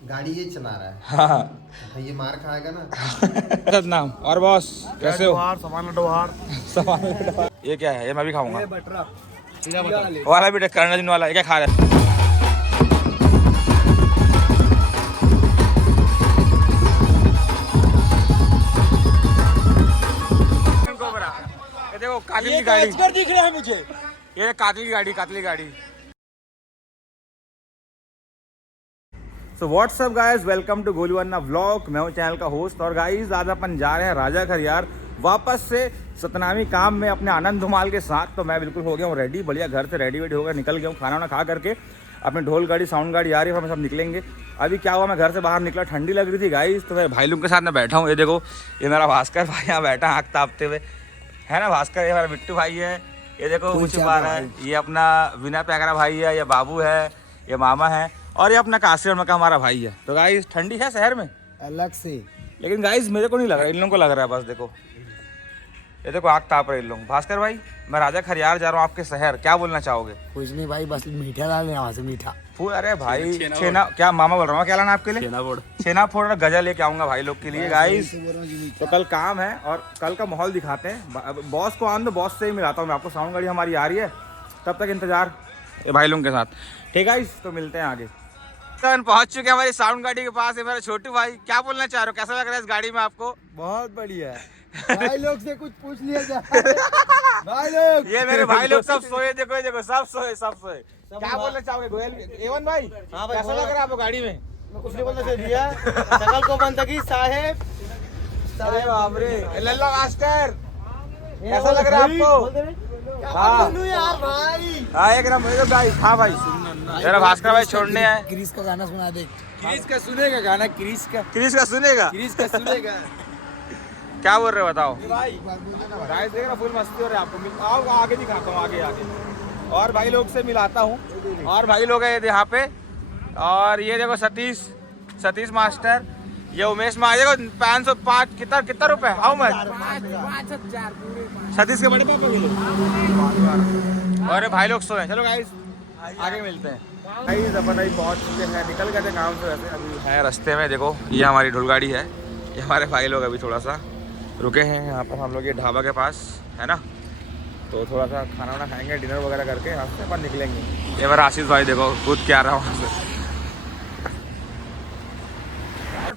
गाड़ी ये चला रहा है। सामान डोहार ये क्या है? ये मैं भी खाऊंगा। बटरा वाला भी करना दिन वाला, ये क्या खा रहा है? देखो कातिल की गाड़ी दिख रहा है मुझे। ये कातिल की गाड़ी, कातिल की गाड़ी। So what's up guys, welcome to Golu Anna vlog. मैं हूं चैनल का होस्ट। और गाइस आज अपन जा रहे हैं राजा खरियार वापस से सतनामी काम में अपने आनंद धुमाल के साथ। तो मैं बिल्कुल हो गया हूँ रेडी, बढ़िया घर से रेडी वेडी होकर निकल गया हूँ। खाना वाना खा करके अपने ढोल गाड़ी साउंड गाड़ी आ रही है, हम सब निकलेंगे। अभी क्या हुआ, मैं घर से बाहर निकला, ठंडी लग रही थी गाइस, तो मेरे भाई लोग के साथ मैं बैठा हूँ। ये देखो, ये मेरा भास्कर भाई यहाँ बैठा आँख तापते हुए, है ना भास्कर। ये हमारा बिट्टू भाई है, ये देखो कुछ पा रहा है। ये अपना विनय प्यारा भाई है, ये बाबू है, ये मामा है, और ये अपना काशी का हमारा भाई है। तो गाइस ठंडी है शहर में अलग से, लेकिन गाइस मेरे को नहीं लग रहा, इन लोगों को लग रहा है। बस देखो, ये देखो आग ताप रहे इन लोग। भास्कर भाई, मैं राजा खरियार जा रहा हूँ आपके शहर, क्या बोलना चाहोगे? कुछ नहीं भाई, बस मीठा डालने वहाँ से मीठा। अरे भाई छेना, क्या मामा बोल रहा हूँ, क्या लाना आपके लिए? छेना फोड़ गजा लेके आऊंगा भाई लोग के लिए गाइस। तो कल काम है और कल का माहौल दिखाते हैं। बॉस को आन दो, बॉस से ही मिलाता हूँ मैं आपको। साउंड गाड़ी हमारी आ रही है, तब तक इंतजार भाई लोगों के साथ। ठीक है, तो मिलते हैं आगे। तो पहुंच चुके हैं हमारी साउंड गाड़ी के पास है मेरा छोटू भाई। क्या बोलना चाह रहे हो, कैसा लग रहा है इस गाड़ी में आपको? बहुत बढ़िया है। भाई लोग से कुछ पूछ लिया जाए। भाई लोग, ये मेरे भाई लोग सब सोए, देखो देखो सब सोए, सब सोए। क्या बोलना चाहोगे गोयल एवन भाई? हाँ भाई, कैसा लग रहा है आपको गाड़ी में? मैं कुछ नहीं बोलना चाहिए दिया। शकल को बंदगी साहेब। अरे बाप रे, लल्ला मास्टर कैसा लग रहा है आपको? हाँ यार भाई, हाँ एक नंबर भाई। हाँ भाई, मेरा भास्कर भाई छोड़ने आए। क्रिस का गाना सुना दे। क्रिस का सुनेगा गाना, क्रिस का सुनेगा। क्रिस का सुनेगा। क्या बोल रहे हो बताओ भाई? गाइस देख रहा, फुल मस्ती हो रही है आपको। आओ आगे दिखाता हूँ, आगे आगे और भाई लोग से मिलाता हूँ। और भाई लोग है यहाँ पे, और ये देखो सतीश मास्टर, ये उमेश माँ। देखो 505 कितना रुपए? How much? 5,000 पूरे। सतीश के बड़े पापा के लिए। और भाई लोग सोए। चलो गाइस आगे मिलते हैं। गाइस अपन अभी पहुँच चुके हैं, निकल गए थे काम से वैसे, अभी है रास्ते में। देखो ये हमारी ढोल गाड़ी है, ये हमारे भाई लोग अभी थोड़ा सा रुके हैं यहाँ पर हम लोग, ये ढाबा के पास है ना। तो थोड़ा सा खाना वाना खाएंगे, डिनर वगैरह करके यहाँ से अपन निकलेंगे। ये मेरा आशीष भाई देखो कूद के आ रहा है वहाँ से।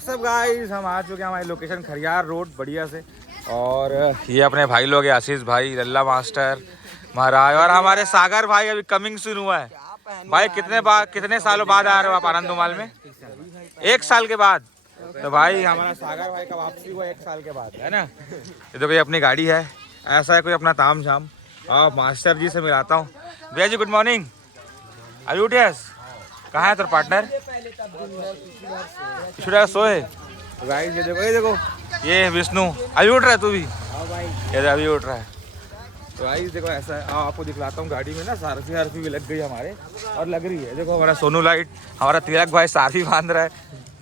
सब गाइस हम आ चुके हैं हमारी लोकेशन खरियार रोड बढ़िया से। और ये अपने भाई लोग हैं, आशीष भाई, लल्ला मास्टर महाराज, और हमारे सागर भाई अभी कमिंग सून हुआ है। भाई कितने सालों बाद आ रहे हो आप आनंद धुमाल में? 1 साल के बाद। तो भाई हमारा सागर भाई का वापसी हुआ 1 साल के बाद, है ना। ये तो कोई अपनी गाड़ी है, ऐसा है कोई अपना ताम झाम। और मास्टर जी से मिलाता हूँ। भैया जी गुड मॉर्निंग। अभी उठे? कहाँ है तेरा पार्टनर? सोए। तो गाइस ये देखो ये विष्णु अभी उठ रहा है, तू भी? ये अभी उठ रहा है। तो गाइस देखो ऐसा है, आपको दिखलाता हूँ। गाड़ी में ना सारफी भी लग गई हमारे, और लग रही है। देखो हमारा सोनू लाइट, हमारा तिलक भाई सारफी बांध रहा है।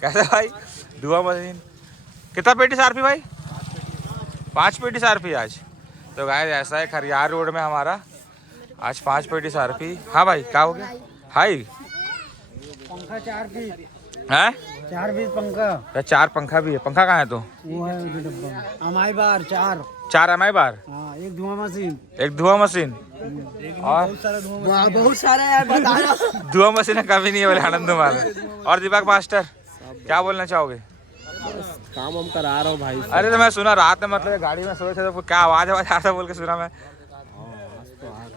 कैसे भाई? धुआं मशीन। कितना पेटी सारफी भाई? 5 पेटी सारफी आज। तो गाइस ऐसा है खरियार रोड में हमारा आज 5 पेटी सारफी। हाँ भाई क्या हो गया? हाई पंखा 4 पीस है, 4 पीस पंखा। 4 पंखा भी है। पंखा कहाँ है? तो वो है उधर डब्बा में। एमआई बार 4 MI बार। हाँ, एक धुआं मशीन। और बहुत सारे यार, बताना। धुआं मशीन कभी नहीं है बोले आनंद धुमाल में। और दीपक मास्टर क्या बोलना चाहोगे? काम हम करा रहा हूँ भाई। अरे तो मैं सुना रात में, मतलब गाड़ी में सोए थे तो क्या आवाज आ रहा था बोल के सुना मैं।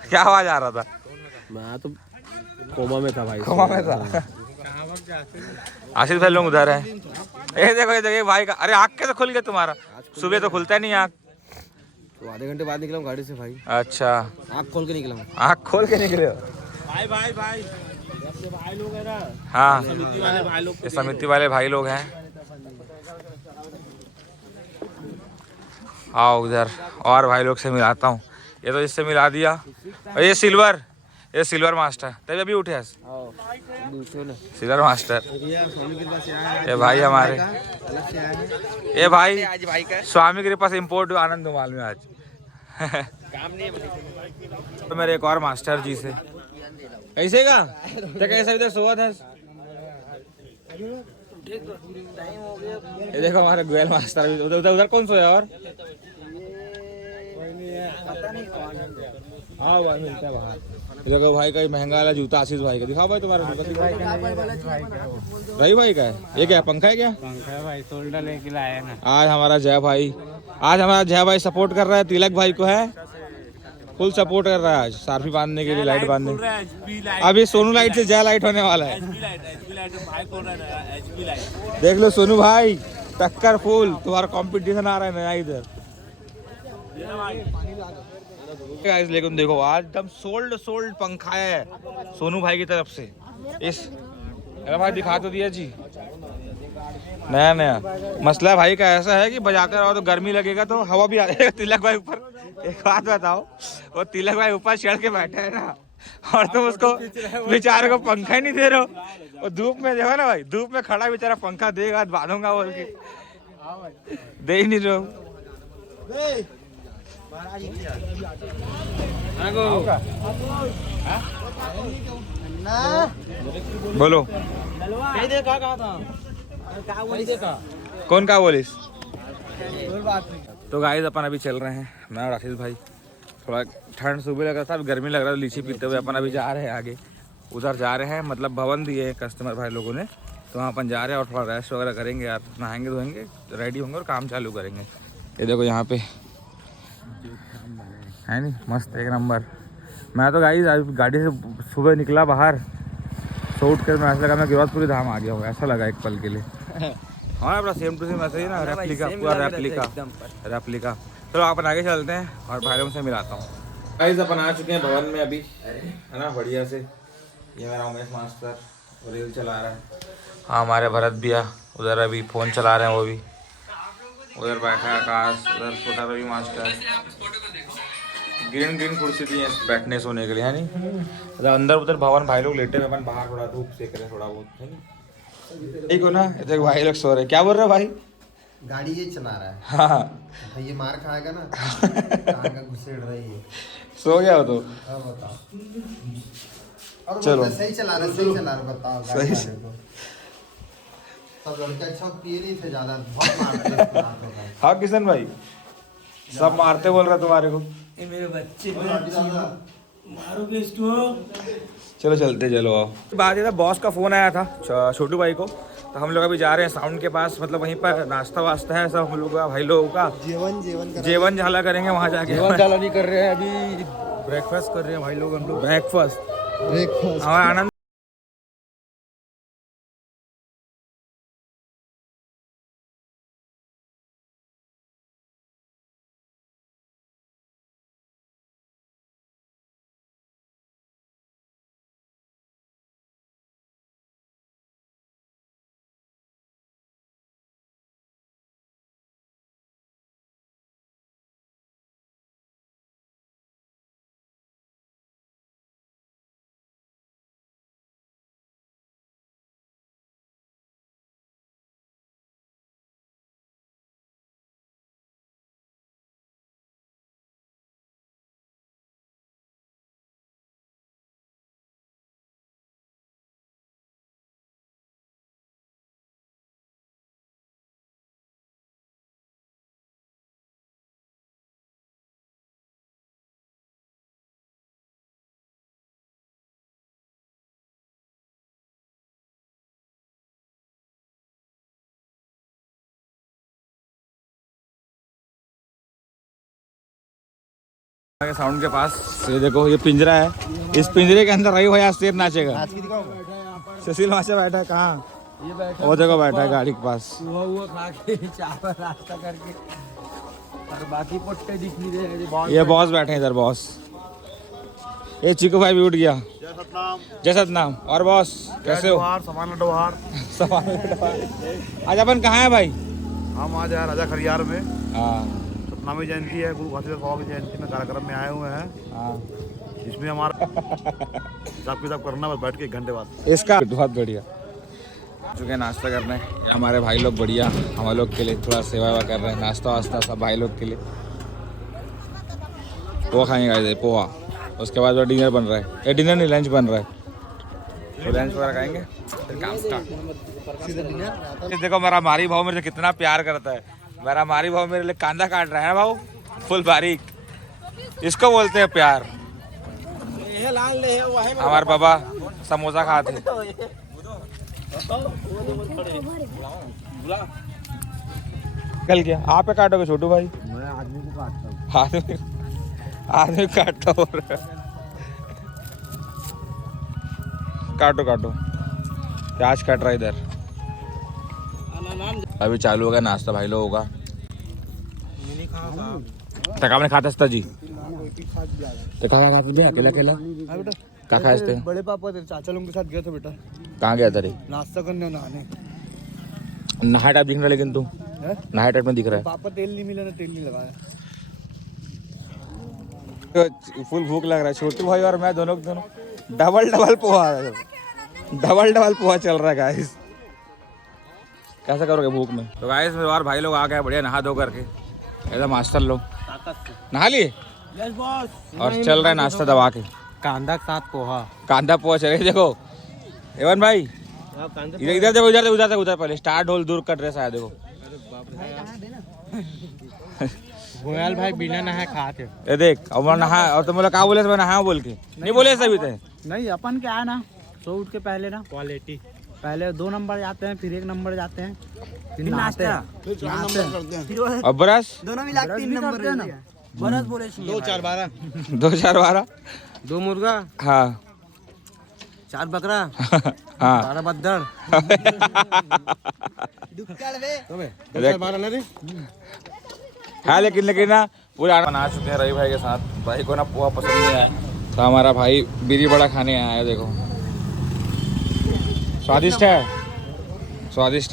क्या आवाज आ रहा था? मैं तो कोमा में था भाई। कोमा में था। आशीष भाई लोग उधर है। ये देखो भाई का, अरे आँख कैसे खुल गया तुम्हारा? सुबह तो खुलता नहीं आँख। तो आधे घंटे बाद निकला हूँ गाड़ी से भाई। अच्छा, आँख खोल के निकला हूँ। आँख खोल के निकले हो? भाई भाई लोग है ना। हाँ, समिति वाले भाई लोग, ये समिति वाले भाई लोग हैं। आओ उधर और भाई लोग से मिलाता हूँ। ये तो इससे मिला दिया। और ये सिल्वर मास्टर, तभी अभी उठे सिल्वर मास्टर। ये भाई हमारे, ये भाई स्वामी कृपा से इम्पोर्ट आनंद धुमाल में आज। तो मेरे एक और मास्टर जी से कैसे का तो कैसे इधर सोआ था टाइम हो गया। ये देखो हमारे गोयल मास्टर भी उधर उधर कौन सोया और पता नहीं कौन है। हाँ भाई मिलता है बाहर। ये देखो भाई का महंगा वाला जूता आशीष भाई का दिखाओ भाई तुम्हारा जूता रही भाई का है। ये क्या पंखा है क्या? पंखा है भाई, शोल्डर लेके लाया ना। आज हमारा जय भाई सपोर्ट कर रहा है तिलक भाई को, है फुल सपोर्ट कर रहा है आज सारफी बांधने के लिए, लाइट बांधने। अभी सोनू लाइट से जय लाइट होने वाला है। देख लो सोनू भाई टक्कर फुल, तुम्हारा कंपटीशन आ रहा है नया इधर। गाइस लेकिन देखो आज एकदम सोल्ड पंखा है सोनू भाई की तरफ से। इस अरे भाई दिखा तो दिया जी, नया मसला भाई का ऐसा है कि बजाते रहो तो गर्मी लगेगा तो हवा भी आ जाएगा। तिलक भाई ऊपर एक बात बताओ, वो तिलक भाई ऊपर चढ़ के बैठे है ना, और तुम उसको बेचारे को पंखा ही नहीं दे रहे हो। वो धूप में देखो ना भाई, धूप में खड़ा बेचारा पंखा देगा बांधूंगा बोल के, दे ही नहीं रहे हो। बोलो कौन का बोलिस? तो गाइस अपन अभी चल रहे हैं, मैं और आशीष भाई। थोड़ा ठंड सुबह लग रहा था, गर्मी लग रहा था, लीची पीते हुए अपन अभी जा रहे हैं आगे। उधर जा रहे हैं मतलब भवन दिए हैं कस्टमर भाई लोगों ने, तो वहाँ अपन जा रहे हैं और थोड़ा रेस्ट वगैरह करेंगे यार, नहाएंगे धोएंगे, रेडी होंगे और काम चालू करेंगे। ये देखो यहाँ पे है नहीं मस्त एक नंबर। मैं तो गाइस आज गाड़ी से सुबह निकला बाहर, सो उठ कर मैं ऐसा लगा मैं गिरौदपुरी धाम आ गया हूँ, ऐसा लगा एक पल के लिए। हाँ अपना सेम टू सेम ऐसा ही ना, रेप्लिका पूरा रेप्लिका। चलो अपन आगे चलते हैं और भाइयों से मिलाता हूँ। गाइस अपन आ चुके हैं भवन में अभी, है ना बढ़िया से। ये मेरा उमेश मास्टर रील चला रहा है। हाँ हमारे भरत भैया उधर अभी फ़ोन चला रहे हैं, वो भी उधर बैठा है आकाश, उधर छोटा रवि मास्टर। ग्रीन कुर्सी दी है बैठने सोने के लिए, है नहीं अंदर उधर भवन भाई लोग लेटे हुए, अपन बाहर थोड़ा धूप सेक रहे थोड़ा बहुत, है नहीं ठीक हो ना। देखो भाई लोग सो रहे, क्या बोल रहे हो भाई? गाड़ी ये चला रहा है। हाँ भाई ये मार खाएगा ना, कहाँ का घुसेड़ रही है। सो गया हो तो हाँ बताओ। और चलो सही चला रहा बताओ। सही से सब लड़के अच्छा पिए नहीं थे ज्यादा, बहुत मारते हैं इसको रातों में। हाँ किशन भाई सब मारते बोल रहा तुम्हारे को। ये मेरे बच्चे मारोगे इसको। चलो चलते चलो आओ। बात ये था बॉस का फ़ोन आया था छोटू भाई को, तो हम लोग अभी जा रहे हैं साउंड के पास, मतलब वहीं पर नाश्ता वास्ता है सब हम लोग का भाई लोगों का। जेवन झाला करेंगे वहाँ जाके। जीवन झाला नहीं कर रहे हैं अभी, ब्रेकफास्ट कर रहे हैं भाई लोग हम लोग। ब्रेकफास्ट हमारा आनंद। साउंड के पास ये देखो ये पिंजरा है, इस पिंजरे के अंदर रही हो या शेर नाचेगा। सुशील वहाँ से बैठा है, कहाँ ये बैठा वो जगह बैठा है गाड़ी के पास। हुआ खा के चावल नाश्ता करके, और बाकी पोट्टे दिख नहीं रहे। ये बॉस बैठे हैं इधर बॉस। ये चिकू भाई भी उठ गया। जय सतनाम। और बॉस कैसे हो? आज अपन कहाँ है भाई? हम आज हैं राजा खरियार में, हाँ सतनामी जयंती है, गुरु घासीदास बाबा की जयंती में कार्यक्रम में आए हुए हैं। हाँ इसमें हमारा हिसाब किताब करना बस बैठ के 1 घंटे बाद। इसका बहुत बढ़िया चुके नाश्ता करने। हमारे भाई लोग बढ़िया हमारे लोग के लिए थोड़ा सेवा वेवा कर रहे हैं, नाश्ता वास्ता सब भाई लोग के लिए। पोहा खाएंगे पोहा, उसके बाद डिनर बन रहा है, डिनर नहीं लंच बन रहा है, तो लंच वगैरह खाएंगे फिर काम स्टार्ट। देखो मेरा मारी भाव मेरे से कितना प्यार करता है। मेरा मारी भाव मेरे लिए कांदा काट रहा है भाव, फुल बारीक। इसको बोलते हैं प्यार। हमारे पापा समोसा खाते। कल क्या आप पे काटोगे छोटू भाई? मैं आदमी को काटता हूँ। आदमी काटता हो। काटो काटो, प्याज काट रहा है इधर। अभी चालू होगा नाश्ता भाई लोगों का। आपने खाता था जी? तो कहाँ खाते थे अकेला अकेला? कहाँ खाए थे? बड़े पापा थे, चाचा लोगों के साथ गया था बेटा। कहाँ गया था रे? नाश्ता करने और नहाने। नहाए टाइप दिख रहा है लेकिन तू नहाए टाइप में दिख रहा है। पापा तेल नहीं मिला ना, तेल नहीं लगाया। तो फुल भूख लग रहा है। छोटू भाई और मैं दोनों डबल पोहा चल रहा है गाइस। कैसा करोगे भूख में? तो गाइस मेरे और भाई लोग आ गए बढ़िया नहा धो करके एकदम। मास्टर लोग नहा लिए और चल रहा है नाश्ता दबा के। कांदा के साथ पोहा। कांदा पोहा चले। देखो एवन भाई इधर इधर देखो, उधर पहले स्टार्ट होल दूर का ड्रेस आया देखो। गोयल भाई बिना नहाए खाते। ये देख अब नहा और तुम बोला कहा बोले मैं नहा बोल के नहीं बोले सभी थे। नहीं अपन क्या है ना, सो उठ के पहले ना क्वालिटी, पहले 2 नंबर जाते हैं, फिर 1 नंबर जाते हैं, फिर नहाते हैं, और ब्रश दोनों मिला के 3 नंबर है ना। ब्रश बोले 2 4 12 2 4 12 2 मुर्गा, हाँ 4 बकरा, हाँ 12 बद्दड़। हाँ लेकिन ना पूरा बना चुके हैं रवि भाई के साथ। भाई को ना पोहा पसंद नहीं आया तो हमारा भाई बिरी बड़ा खाने आया है। देखो स्वादिष्ट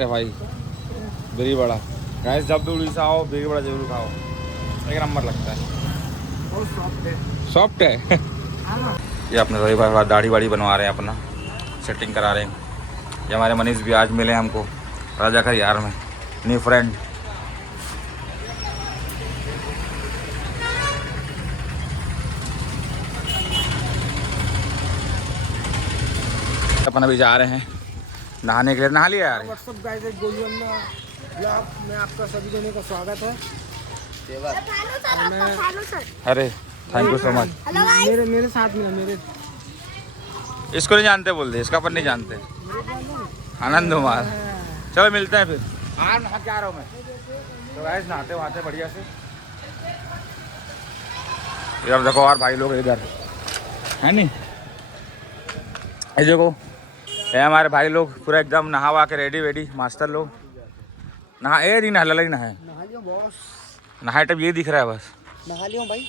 है भाई बिरी बड़ा। गाइस जब भी उड़ीसा आओ बिरी बड़ा जरूर खाओ, एक नंबर लगता है। सॉफ्ट है। ये अपने रवि भाई दाढ़ी वाड़ी बनवा रहे हैं, अपना सेटिंग करा रहे हैं। ये हमारे मनीष भी आज मिले हमको राजा का यार में, न्यू फ्रेंड। अपन अभी जा रहे हैं नहाने के लिए। नहा लिया यार? व्हाट्सअप गाइस, गोलुवन्ना ब्लॉग में आपका सभी जनों का स्वागत है। अरे थैंक यू सो मच। मेरे साथ मिला मेरे। इसको नहीं जानते बोल दे, इसका अपन नहीं जानते। आनंद धुमाल। चलो मिलते हैं फिर। हाँ नहा के आ रहा हूँ मैं। तो गाइस नहाते वहाते बढ़िया से। इधर देखो और भाई लोग इधर है नहीं, ये देखो ये हमारे भाई लोग पूरा एकदम नहावा के रेडी वेडी। मास्टर लोग नहा नहीं नहा लला ही नहाए। नहा लियो बॉस। नहाए टाइप ये दिख रहा है बस। नहा लियो भाई।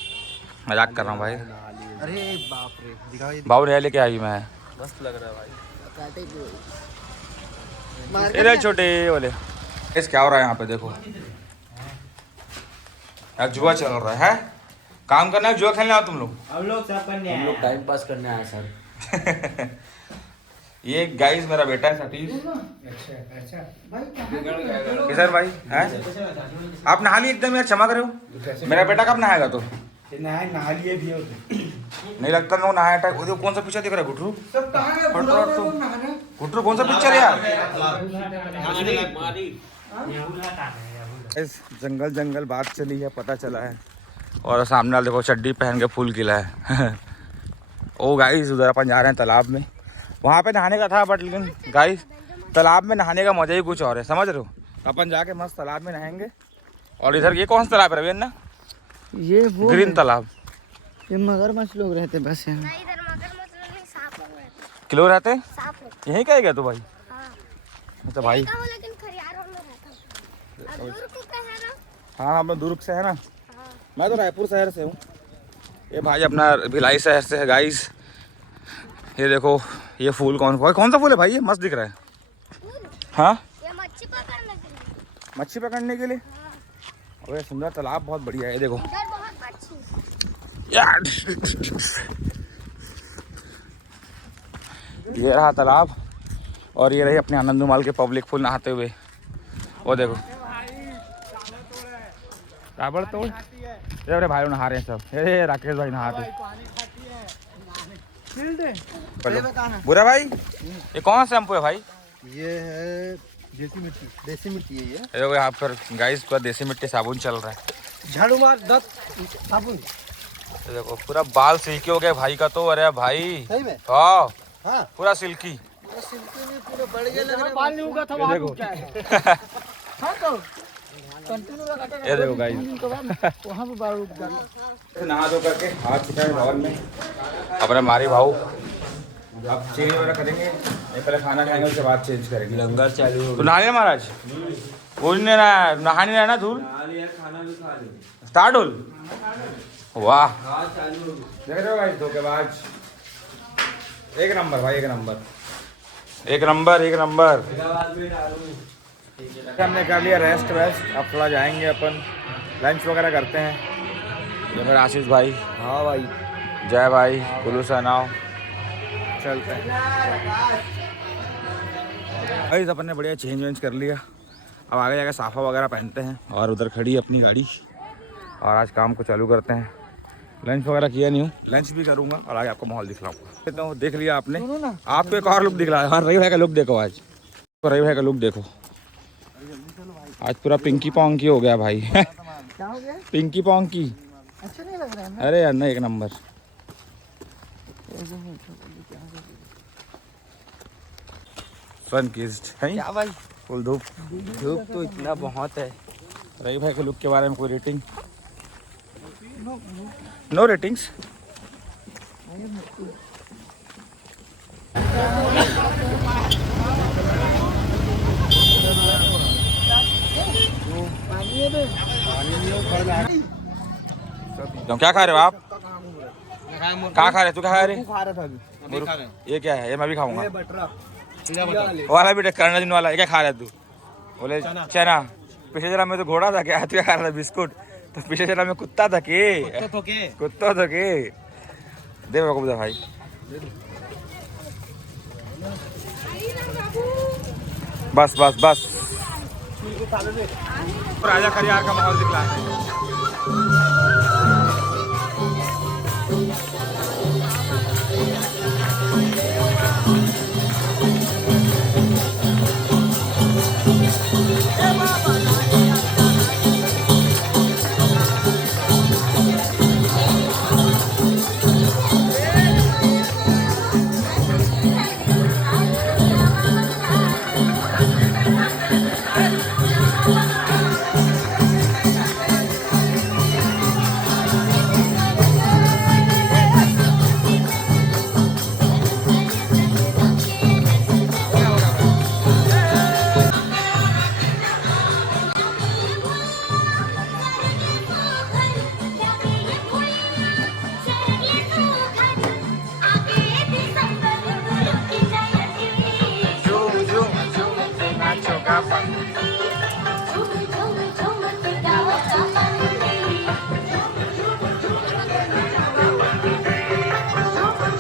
मजाक कर रहा हूँ भाई। अरे बाप रे, दिखाओ ये बाबू ने लेके आई मैं। मस्त लग रहा है भाई। इधर छोटे बोले इस क्या हो रहा है यहाँ पे? देखो यार जुआ चल रहा है। काम करना है, जुआ खेलने आओ तुम लोग। हम लोग सब करने आए, हम लोग टाइम पास करने आए सर। ये गाइस मेरा बेटा है सतीश। अच्छा किधर भाई हैं? आप नहा लिए एकदम यार, क्षमा करो। मेरा बेटा कब नहाएगा? तो नहा लिए भी होते। नहीं लगता ना वो नहाया टाइप। वो कौन सा पिक्चर दिख रहा है? गुटरू गुटरू कौन सा पिक्चर है यार? इस जंगल बात चली है, पता चला है। और सामने वाला देखो चड्डी पहन के फूल खिला है। ओ गाइस उधर अपन जा रहे हैं तालाब में। वहाँ पे नहाने का था बट लेकिन गाइस तालाब में नहाने का मजा ही कुछ और है, समझ रहे हो? अपन जाके मस्त तालाब में नहाएंगे। और इधर ये कौन सा तालाब है रविन्द्र? ये वो ग्रीन तालाब। ये मगरमच्छ लोग रहते बस यहाँ। नहीं, इधर मगरमच्छ नहीं, सांप लोग रहते हैं। किलो रहते सांप रहते यहीं क्या गया तू भाई? हैं। तो भाई हाँ, लेकिन खरियारों में रहता हूँ। और दूर को क्या है ना? हाँ हम लोग दुर्ग से है ना। हाँ। मैं तो रायपुर शहर से हूँ। ये भाई अपना भिलाई शहर से है गाइस। ये देखो ये फूल कौन सा फूल है भाई? ये मस्त दिख रहा है। हाँ ये मच्छी पकड़ने के लिए। मच्छी पकड़ने के लिए। हाँ। और ये सुंदर तालाब बहुत बढ़िया है। ये देखो इधर बहुत मच्छी। यार ये रहा तालाब और ये रही अपने आनंद माल के पब्लिक फुल नहाते हुए। वो देखो राबड़ तोड़। ये अपने भाई नहा रहे हैं सब। ये राकेश भाई नहा रहे हैं। बुरा भाई ये कौन सा शैम्पू है भाई? ये है देसी मिट्टी है ये। ये देखो यहाँ पर गाइस पूरा देसी मिट्टी साबुन चल रहा है। झाड़ू मार दत साबुन। ये देखो पूरा बाल सिल्की हो गया भाई का तो। अरे भाई सही में? हाँ हाँ पूरा सिल्की। सिल्की में पूरे बढ़ गए लग रहे हैं। बाल नहीं उगा था ये वहाँ देखो। रुक जाए। हाँ तो कंटिन्यू लगाते ये देखो गाइस वहाँ भी बाल उग जाते। नहा धो करके हाथ चुका है भवन में अपने मारी भाऊ। अब चेंज वगैरह करेंगे, नहीं पहले खाना खाएंगे उसके बाद चेंज करेंगे। लंगर चालू हो तो नहा लिया महाराज? बोल नहीं रहा, नहा नहीं रहा ना धूल? स्टार्ट होल। वाह देख रहे हो भाई धोखेबाज। एक नंबर भाई, एक नंबर, एक नंबर, एक नंबर। हमने कर लिया रेस्ट वेस्ट, अब थोड़ा जाएंगे अपन लंच वगैरह करते हैं। ये मेरा आशीष भाई। हाँ भाई जय भाई कुल्लू से नाव चलते हैं। भाई अपन ने बढ़िया चेंज वेंज कर लिया। अब आगे जाकर साफा वगैरह पहनते हैं और उधर खड़ी है अपनी गाड़ी और आज काम को चालू करते हैं। लंच वगैरह किया नहीं हूँ, लंच भी करूँगा और आगे आपको माहौल दिखलाऊंगा। तो देख लिया आपने, आपको एक और लुक दिखला। हाँ रवि भाई का लुक देखो आज, तो रवि भाई का लुक देखो आज पूरा पिंकी पोंकी हो गया भाई। क्या हो गया? पिंकी पोंकी। अच्छा नहीं लग रहा है ना? अरे यार ना एक नंबर। सन किस्ड है क्या भाई? फुल धूप। धूप तो इतना बहुत है। रवि भाई के लुक के बारे में कोई रेटिंग? No ratings. तो क्या खा रहे हो आप? क्या खा रहे? तू क्या खा रहे? खा रहा था अभी। ये क्या है? ये मैं भी खाऊंगा। बटरा वाला भी करना दिन वाला। ये क्या खा रहा है तू? बोले चना। पिछले जन्म में तो घोड़ा था क्या? तू क्या खा रहा था? बिस्कुट। तो पिछले जन्म में कुत्ता था के? कुत्ता था के? दे मेरे को बुझा भाई। बस बस बस। राजा खरियार का माहौल दिखला है।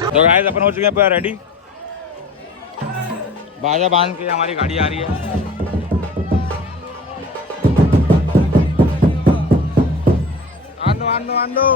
तो गाइस अपन हो चुके हैं पूरा रेडी। बाजा बांध के हमारी गाड़ी आ रही है। आंदो आंदो आंदो।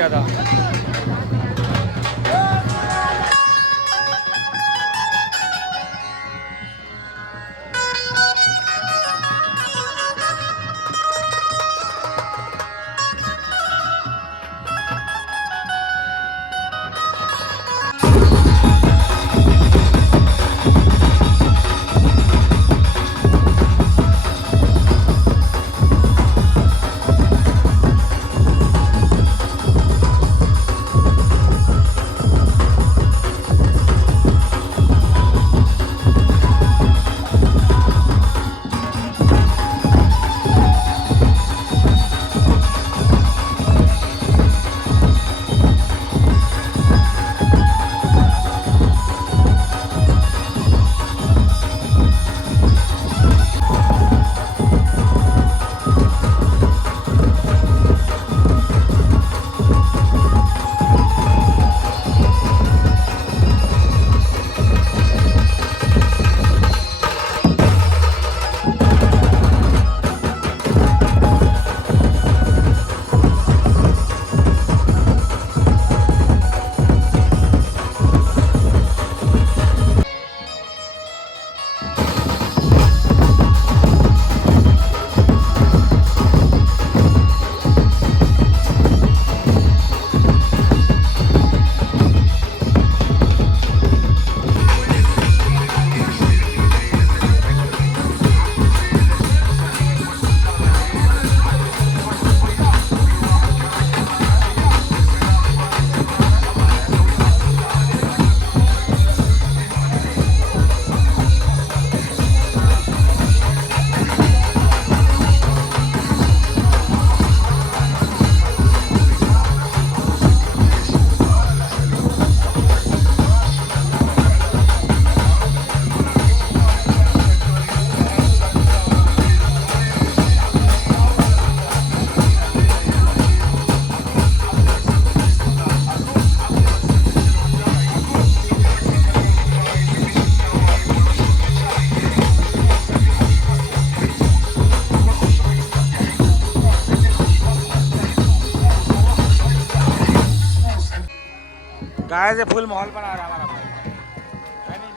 किया था। गाय से फुल माहौल बना रहा है हमारा भाई, है नहीं?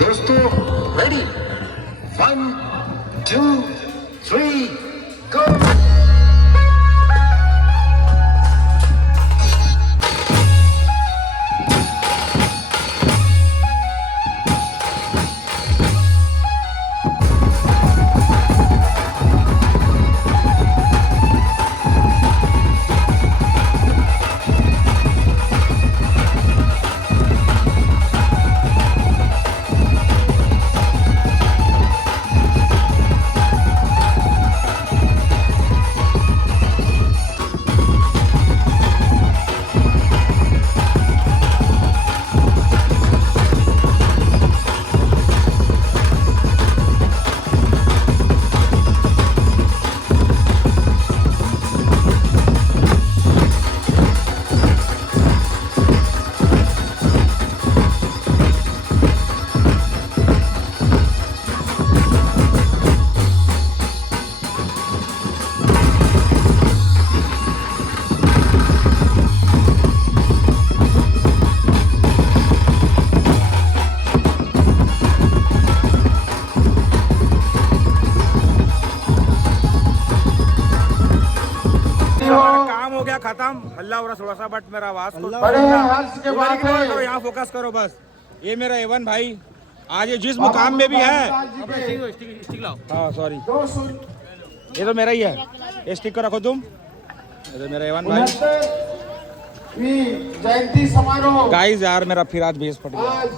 दोस्तों रेडी 1 2 3 गो। काम हो गया खत्म, हल्ला हो रहा थोड़ा सा, बट मेरा आवाज को बड़े हर्ष के बाद इग्नोर करो, यहाँ फोकस करो बस। ये मेरा एवन भाई आज ये जिस मुकाम में भी है, हाँ सॉरी, ये तो मेरा ही है, ये स्टिक को रखो तुम, ये तो मेरा एवन भाई। जयंती समारोह गाइस यार मेरा फिर आज बेस फट गया, आज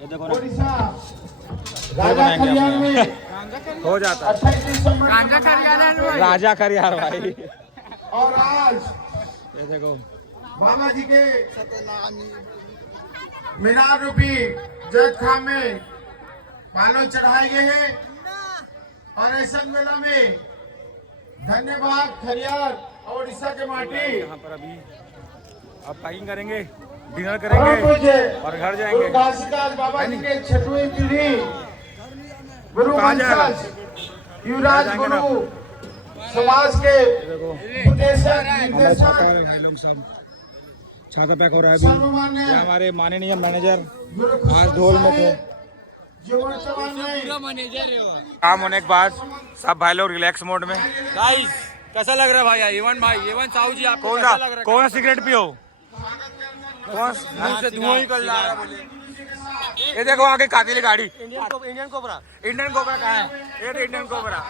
ये देखो ना, ओडिशा तो राजा बनाएंगे खलियान अपने में हो जाता है 28 दिसंबर राजा कर यार भाई। और आज ये देखो बाबा जी के मीनार रूपी जैत खाम में मालों चढ़ाए गए हैं। और ऐसा मेला में धन्यवाद खरियार और उड़ीसा के माटी। यहाँ पर अभी अब पैकिंग करेंगे, डिनर करेंगे और घर जाएंगे। काशीदास बाबा जी के छठवीं पीढ़ी गुरु कहाँ जाएगा? वंशज युवराज जाएंगे ना? गुरु समाज के उपदेशक निर्देशक भाई लोग सब छाता पैक हो रहा है सर्वमान्य ये हमारे माननीय मैनेजर गुरु आज ढोल में थे जो वर्तमान में काम होने के बाद सब भाई लोग रिलैक्स मोड में गाइस कैसा लग रहा है भाई एवन साहू जी आपको कौन कैसा सा लग रहा है? कौन सा सिगरेट पियो कौन मुंह से धुआं निकल जा रहा है बोले। ये देखो आगे कातिल गाड़ी इंडियन कोबरा इंडियन कोबरा कहाँ है ये तो इंडियन कोबरा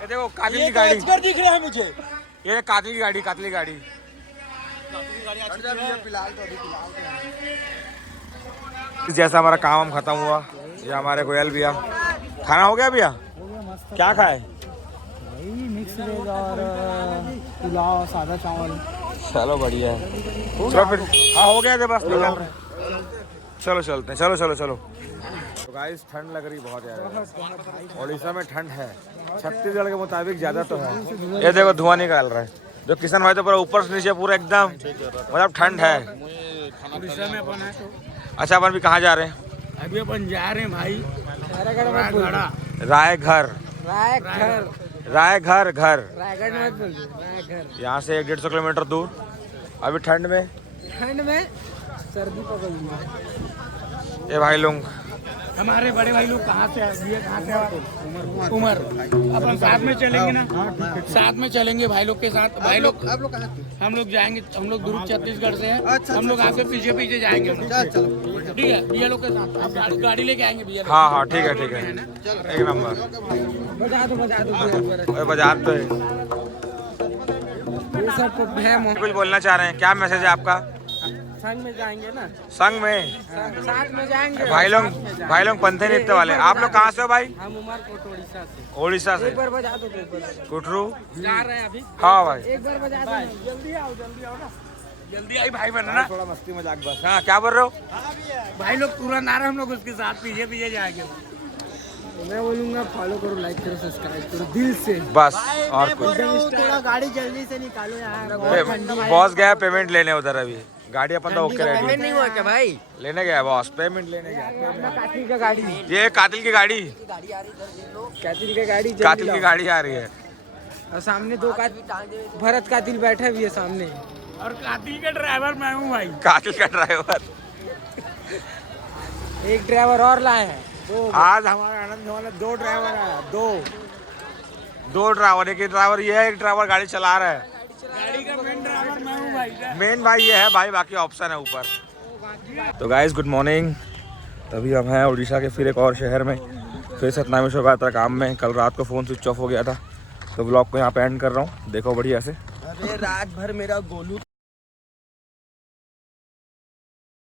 ये देखो कातिल की गाड़ी दिख रहा है मुझे। ये कातिल की गाड़ी जैसा हमारा काम खत्म हुआ ये हमारे गोयल भैया खाना हो गया भैया क्या खाए मिक्स वेज और पुलाव सादा चावल। चलो बढ़िया है चलो फिर हाँ हो गया थे बस निकल रहे चलो चलते हैं चलो तो गाइस ठंड लग रही बहुत यार उड़ीसा में ठंड है छत्तीसगढ़ के मुताबिक ज़्यादा तो है ये देखो धुआं निकाल रहा है जो किसान भाई तो पूरा ऊपर से नीचे पूरा एकदम मतलब ठंड है उड़ीसा में अपन है तो अच्छा अपन भी कहाँ जा रहे हैं अभी अपन जा रहे हैं भाई रायगढ़ घर रायगढ़ मत बोल रायगढ़। यहाँ से 150 किलोमीटर दूर अभी ठंड में सर्दी पकड़ ली ये भाई लोग हमारे बड़े भाई लोग कहाँ से आए उमर अपन साथ में चलेंगे ना साथ में चलेंगे भाई लोग के साथ भाई लोग हम लोग जाएंगे हम लोग दुर्ग छत्तीसगढ़ से हैं हम लोग आगे पीछे जाएंगे ठीक है भैया लोग के साथ आप गाड़ी लेके आएंगे भैया हाँ ठीक है एक नंबर बजा दो बाजार तो है ये सब तो है कुछ बोलना चाह रहे हैं क्या मैसेज है आपका संग में जाएंगे ना संग में साथ में जाएंगे भाई लोग पंथे नृत्य वाले आप लोग कहाँ से हो भाई हम उमरकोट उड़ीसा से उड़ीसा से एक बार बजा दो कुटरू जा रहे हैं अभी हाँ भाई एक बार बजा दो जल्दी आओ ना जल्दी आई भाई बनना थोड़ा मस्ती मजाक बस हाँ क्या बोल रहे हो भाई लोग तुरंत आ रहे हम लोग उसके साथ पीछे जाएंगे मैं बोलूंगा फॉलो करो लाइक करो सब्सक्राइब करो दिल से बस और कुछ थोड़ा गाड़ी जल्दी से निकालो यार बॉस गया पेमेंट लेने उधर अभी गाड़ी अपन तो ओके रेडी नहीं हुआ क्या भाई लेने गया बॉस पेमेंट लेने गया कातिल का गाड़ी ये कातिल की गाड़ी कातिल की गाड़ी आ रही है और सामने दो भरत कातिल बैठे भी है सामने और कातिल का ड्राइवर मैं हूँ भाई कातिल का ड्राइवर एक ड्राइवर और लाए हैं आज हमारे आनंद वाले 2 ड्राइवर है दो ड्राइवर एक ड्राइवर ये है एक ड्राइवर गाड़ी चला रहा है गाड़ी का मेन ड्राइवर मैं हूँ भाई मेन भाई ये है भाई बाकी ऑप्शन है ऊपर तो गाइस गुड मॉर्निंग तभी हम हैं उड़ीसा के फिर एक और शहर में फिर सतनामी शो का था काम में कल रात को फ़ोन स्विच ऑफ हो गया था तो ब्लॉग को यहाँ पे एंड कर रहा हूँ देखो बढ़िया से अरे रात भर मेरा गोलू